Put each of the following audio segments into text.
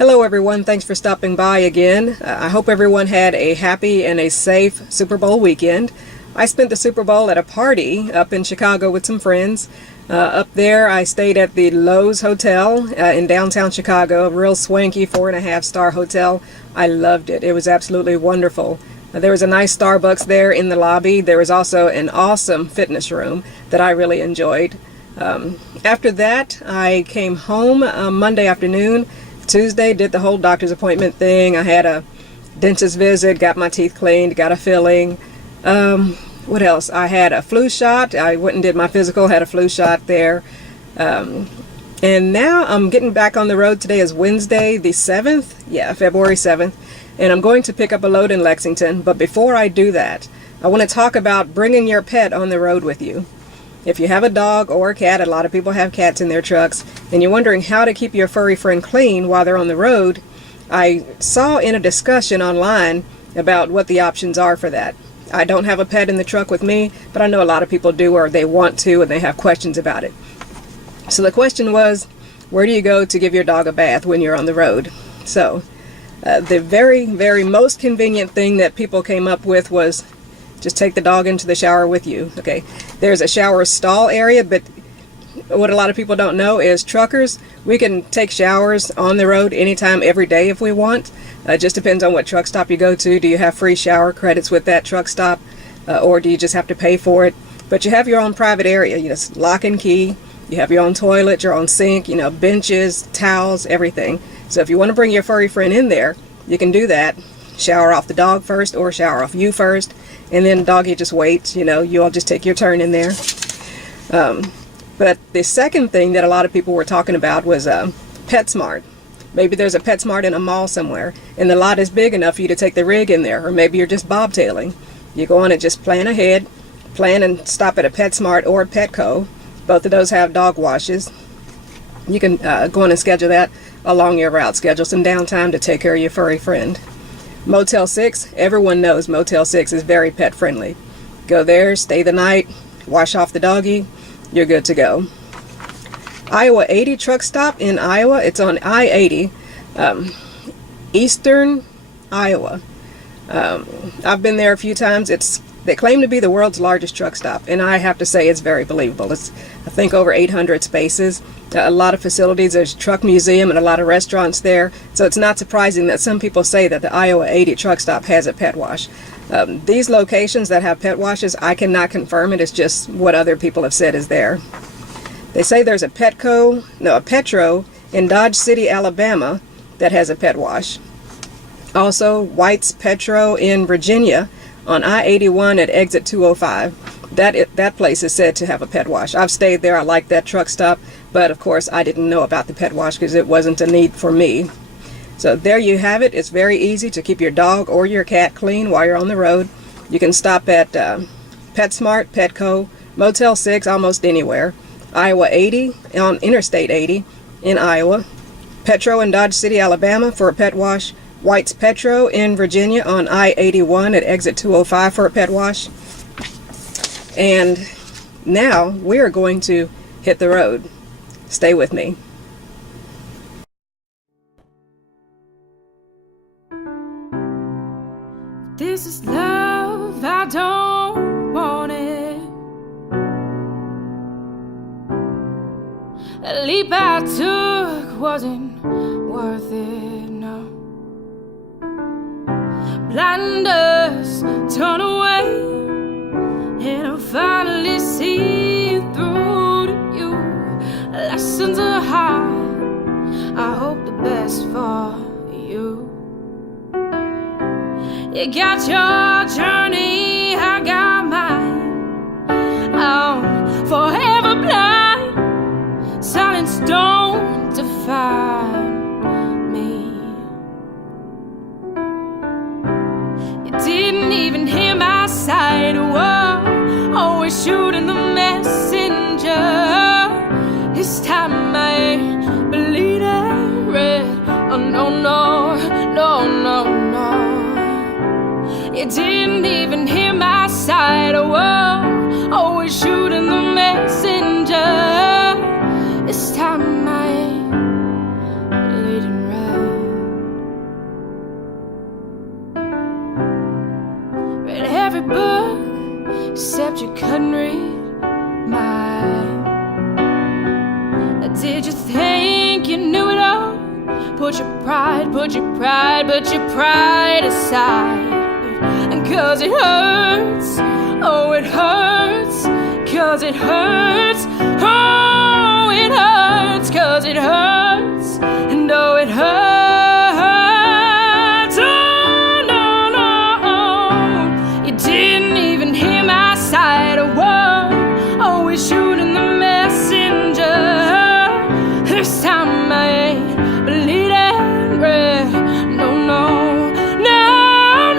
Hello everyone, thanks for stopping by again. I hope everyone had a happy and a safe Super Bowl weekend. I spent the Super Bowl at a party up in Chicago with some friends. Up there I stayed at the Loews Hotel in downtown Chicago, a real swanky 4.5-star hotel. I loved it. It was absolutely wonderful. There was a nice Starbucks there in the lobby. There was also an awesome fitness room that I really enjoyed. After that I came home Monday afternoon. Tuesday, did the whole doctor's appointment thing. I had a dentist visit, got my teeth cleaned, got a filling. What else? I had a flu shot. I went and did my physical, had a flu shot there. And now I'm getting back on the road. Today is Wednesday the 7th. Yeah, February 7th. And I'm going to pick up a load in Lexington. But before I do that, I want to talk about bringing your pet on the road with you. If you have a dog or a cat, a lot of people have cats in their trucks, and you're wondering how to keep your furry friend clean while they're on the road, I saw in a discussion online about what the options are for that. I don't have a pet in the truck with me, but I know a lot of people do, or they want to, and they have questions about it. So the question was, where do you go to give your dog a bath when you're on the road? So the very, very most convenient thing that people came up with was just take the dog into the shower with you. Okay, there's a shower stall area, but what a lot of people don't know is truckers, we can take showers on the road anytime, every day if we want. It just depends on what truck stop you go to. Do you have free shower credits with that truck stop, or do you just have to pay for it? But you have your own private area. You just lock and key. You have your own toilet, your own sink, benches, towels, everything. So if you want to bring your furry friend in there, you can do that. Shower off the dog first, or shower off you first, and then doggy just waits. You all just take your turn in there. But the second thing that a lot of people were talking about was PetSmart. Maybe there's a PetSmart in a mall somewhere, and the lot is big enough for you to take the rig in there, or maybe you're just bobtailing. You go on and just plan ahead, plan and stop at a PetSmart or a Petco. Both of those have dog washes. You can go on and schedule that along your route. Schedule some downtime to take care of your furry friend. Motel 6, everyone knows Motel 6 is very pet friendly. Go there, stay the night, wash off the doggy, you're good to go. Iowa 80 truck stop in Iowa. It's on I-80, Eastern Iowa. I've been there a few times. They claim to be the world's largest truck stop, and I have to say it's very believable. It's, I think, over 800 spaces, a lot of facilities. There's a truck museum and a lot of restaurants there, so it's not surprising that some people say that the Iowa 80 truck stop has a pet wash. These locations that have pet washes, I cannot confirm it. It's just what other people have said is there. They say there's a Petro in Dodge City, Alabama that has a pet wash. Also, White's Petro in Virginia on I-81 at exit 205. That place is said to have a pet wash. I've stayed there. I like that truck stop, but of course I didn't know about the pet wash because it wasn't a need for me. So there you have it. It's very easy to keep your dog or your cat clean while you're on the road. You can stop at PetSmart, Petco, Motel 6, almost anywhere. Iowa 80 on Interstate 80 in Iowa. Petro in Dodge City, Alabama for a pet wash. White's Petro in Virginia on I-81 at exit 205 for a pet wash. And now we are going to hit the road. Stay with me. This is love, I don't want it. The leap I took wasn't worth it, no. Blinders turn away, and I finally see through to you. Lessons are hard, I hope the best for you. You got your journey, I got mine. I'm forever blind. Silence don't define me. You didn't even hear my side. Whoa, always shooting the messenger. This time I ain't bleeding red. Oh no, no, no, no, no. You didn't even hear my side. Whoa, always shooting the messenger. This time I ain't bleeding red. couldn't read my mind. Did you think you knew it all? Put your pride aside. And 'cause it hurts, oh it hurts, 'cause it hurts, oh it hurts, 'cause it hurts, and oh it hurts, oh no, no, you didn't even hear my side of word, always shooting the messenger. This time I ain't bleeding red, no, no, no,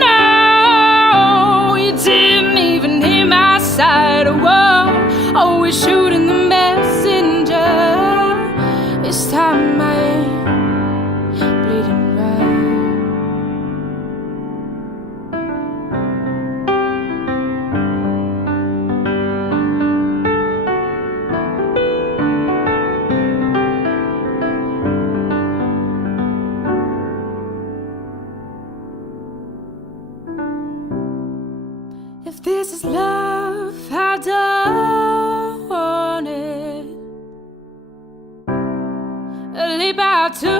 no, you didn't even hear my side of word, always shooting the messenger. This time I ain't bleeding red. If this is love, I don't want it. A leap out to